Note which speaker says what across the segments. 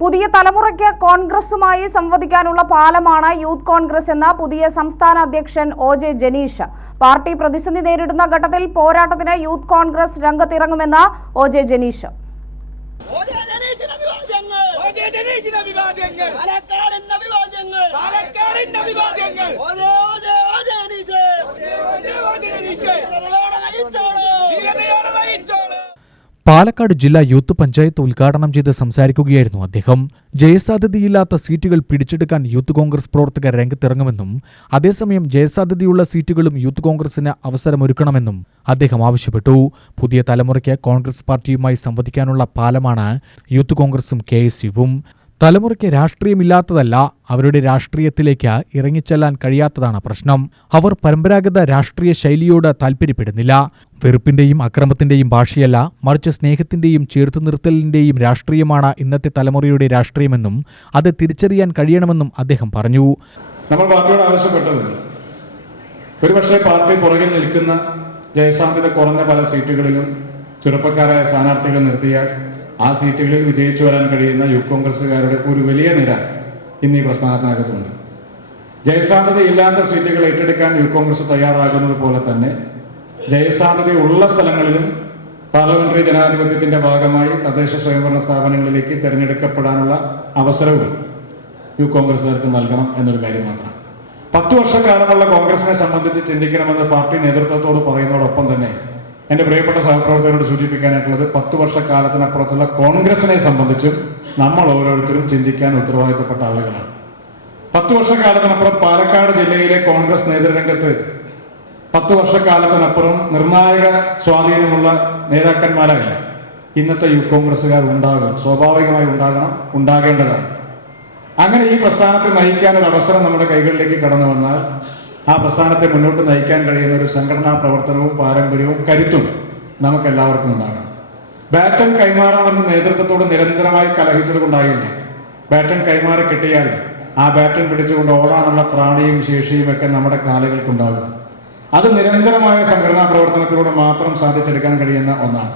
Speaker 1: പുതിയ തലമുറയ്ക്ക് കോൺഗ്രസുമായി സംവദിക്കാനുള്ള പാലമാണ് യൂത്ത് കോൺഗ്രസ് എന്ന പുതിയ സംസ്ഥാന അധ്യക്ഷൻ ഒ ജെ ജനീഷ്. പാർട്ടി പ്രതിസന്ധി നേരിടുന്ന ഘട്ടത്തിൽ പോരാട്ടത്തിന് youth Congress രംഗത്തിറങ്ങുമെന്ന് O J Janeesh.
Speaker 2: O J
Speaker 3: Palakkad ജില്ലാ യൂത്ത് പഞ്ചായത്ത് ഉദ്ഘാടനം ചെയ്ത് സംസാരിക്കുകയായിരുന്നു അദ്ദേഹം. ജയസാധ്യതയില്ലാത്ത സീറ്റുകൾ പിടിച്ചെടുക്കാൻ യൂത്ത് കോൺഗ്രസ് പ്രവർത്തകർ രംഗത്തിറങ്ങുമെന്നും അതേസമയം ജയസാധ്യതയുള്ള സീറ്റുകളും യൂത്ത് കോൺഗ്രസിന് അവസരമൊരുക്കണമെന്നും അദ്ദേഹം ആവശ്യപ്പെട്ടു. പുതിയ തലമുറയ്ക്ക് കോൺഗ്രസ് പാർട്ടിയുമായി സംവദിക്കാനുള്ള പാലമാണ് യൂത്ത് കോൺഗ്രസും കെ എസ് യുവും. തലമുറയ്ക്ക് രാഷ്ട്രീയമില്ലാത്തതല്ല അവരുടെ രാഷ്ട്രീയത്തിലേക്ക് ഇറങ്ങിച്ചെല്ലാൻ കഴിയാത്തതാണ് പ്രശ്നം. അവർ പരമ്പരാഗത രാഷ്ട്രീയ ശൈലിയോട് താൽപ്പര്യപ്പെടുന്നില്ല വെറുപ്പിന്റെയും അക്രമത്തിന്റെയും ഭാഷയല്ല മറിച്ച് സ്നേഹത്തിന്റെയും ചേർത്തു നിർത്തലിന്റെയും രാഷ്ട്രീയമാണ് ഇന്നത്തെ തലമുറയുടെ രാഷ്ട്രീയമെന്നും അത് തിരിച്ചറിയാൻ കഴിയണമെന്നും അദ്ദേഹം പറഞ്ഞു.
Speaker 4: നമ്മൾ പാർട്ടിയോട് ആവശ്യപ്പെട്ടത് ഒരുപക്ഷെ പാർട്ടി പുറകിൽ നിൽക്കുന്ന ജയസാധ്യത കുറഞ്ഞ പല സീറ്റുകളിലും ചെറുപ്പക്കാരായ സ്ഥാനാർത്ഥികൾ നിർത്തിയാൽ ആ സീറ്റുകളിൽ വിജയിച്ചു വരാൻ കഴിയുന്ന യു കോൺഗ്രസ്സുകാരുടെ ഒരു വലിയ നിര ഇന്ന് ഈ പ്രസ്ഥാനത്തിനകത്തുണ്ട്. ജയസാധ്യതയില്ലാത്ത സീറ്റുകൾ ഏറ്റെടുക്കാൻ യു കോൺഗ്രസ് തയ്യാറാകുന്നത് പോലെ തന്നെ ജയസാധ്യതയുള്ള സ്ഥലങ്ങളിലും പാർലമെന്ററി ജനാധിപത്യത്തിന്റെ ഭാഗമായി തദ്ദേശ സ്വയംഭരണ സ്ഥാപനങ്ങളിലേക്ക് തിരഞ്ഞെടുക്കപ്പെടാനുള്ള അവസരവും യു കോൺഗ്രസുകാർക്ക് നൽകണം എന്നൊരു കാര്യം മാത്രം. പത്ത് വർഷക്കാലമുള്ള കോൺഗ്രസിനെ സംബന്ധിച്ച് ചിന്തിക്കണമെന്ന് പാർട്ടി നേതൃത്വത്തോട് പറയുന്നതോടൊപ്പം തന്നെ എന്റെ പ്രിയപ്പെട്ട സഹപ്രവർത്തകരോട് സൂചിപ്പിക്കാനായിട്ടുള്ളത് പത്ത് വർഷക്കാലത്തിനപ്പുറത്തുള്ള കോൺഗ്രസിനെ സംബന്ധിച്ചും നമ്മൾ ഓരോരുത്തരും ചിന്തിക്കാൻ ഉത്തരവാദിത്തപ്പെട്ട ആളുകളാണ്. പത്ത് വർഷക്കാലത്തിനപ്പുറം പാലക്കാട് ജില്ലയിലെ കോൺഗ്രസ് നേതൃരംഗത്ത് പത്ത് വർഷക്കാലത്തിനപ്പുറം നിർണായക സ്വാധീനമുള്ള നേതാക്കന്മാരായി ഇന്നത്തെ യു കോൺഗ്രസ്സുകാർ ഉണ്ടാകും. സ്വാഭാവികമായി ഉണ്ടാകണം ഉണ്ടാകേണ്ടതാണ്. അങ്ങനെ ഈ പ്രസ്ഥാനത്തെ നയിക്കാൻ ഒരു അവസരം നമ്മുടെ കൈകളിലേക്ക് കടന്നു വന്നാൽ ആ പ്രസ്ഥാനത്തെ മുന്നോട്ട് നയിക്കാൻ കഴിയുന്ന ഒരു സംഘടനാ പ്രവർത്തനവും പാരമ്പര്യവും കരുത്തും നമുക്ക് എല്ലാവർക്കും ഉണ്ടാകണം ബാറ്റൺ കൈമാറണമെന്ന് നേതൃത്വത്തോട് നിരന്തരമായി കലഹിച്ചത് കൊണ്ടായില്ല ബാറ്റൺ കൈമാറി കിട്ടിയാൽ ആ ബാറ്റൺ പിടിച്ചുകൊണ്ട് ഓടാനുള്ള ത്രാണിയും ശേഷിയും ഒക്കെ നമ്മുടെ കാലുകൾക്കുണ്ടാകും. അത് നിരന്തരമായ സംഘടനാ പ്രവർത്തനത്തിലൂടെ മാത്രം സാധിച്ചെടുക്കാൻ കഴിയുന്ന ഒന്നാണ്.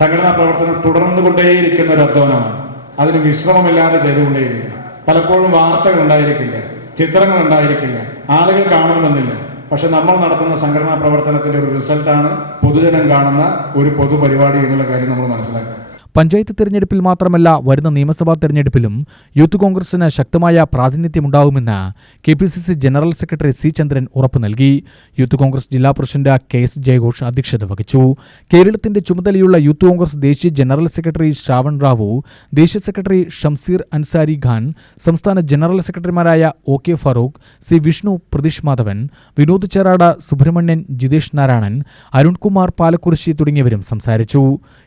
Speaker 4: സംഘടനാ പ്രവർത്തനം തുടർന്നുകൊണ്ടേയിരിക്കുന്ന ഒരു അധ്വാനമാണ്. അതിന് വിശ്രമമില്ലാതെ ചെയ്തുകൊണ്ടേയിരിക്കുക. പലപ്പോഴും വാർത്തകൾ ഉണ്ടായിരിക്കില്ല. ചിത്രങ്ങൾ ഉണ്ടായിരിക്കില്ല ആളുകൾ കാണണമെന്നില്ല പക്ഷെ നമ്മൾ നടത്തുന്ന സംഘടനാ പ്രവർത്തനത്തിന്റെ ഒരു റിസൾട്ടാണ് പൊതുജനം കാണുന്ന ഒരു പൊതുപരിപാടി എന്നുള്ള കാര്യം നമ്മൾ മനസ്സിലാക്കുക.
Speaker 3: പഞ്ചായത്ത് തിരഞ്ഞെടുപ്പിൽ മാത്രമല്ല വരുന്ന നിയമസഭാ തിരഞ്ഞെടുപ്പിലും യൂത്ത് കോൺഗ്രസിന് ശക്തമായ പ്രാതിനിധ്യമുണ്ടാവുമെന്ന് K P C C general secretary C Chandran ഉറപ്പു നൽകി. യൂത്ത് കോൺഗ്രസ് ജില്ലാ പ്രസിഡന്റ് കെ എസ് ജയഘോഷ് അധ്യക്ഷത വഹിച്ചു. കേരളത്തിന്റെ ചുമതലയുള്ള യൂത്ത് കോൺഗ്രസ് ദേശീയ ജനറൽ സെക്രട്ടറി ശ്രാവൺ റാവു ദേശീയ സെക്രട്ടറി ഷംസീർ അൻസാരി ഖാൻ സംസ്ഥാന ജനറൽ സെക്രട്ടറിമാരായ O K Farooq C Vishnu Pratheesh Madhavan Vinod Cherada Subramanian Jithesh Narayanan Arunkumar Palakkurissi തുടങ്ങിയവരും സംസാരിച്ചു.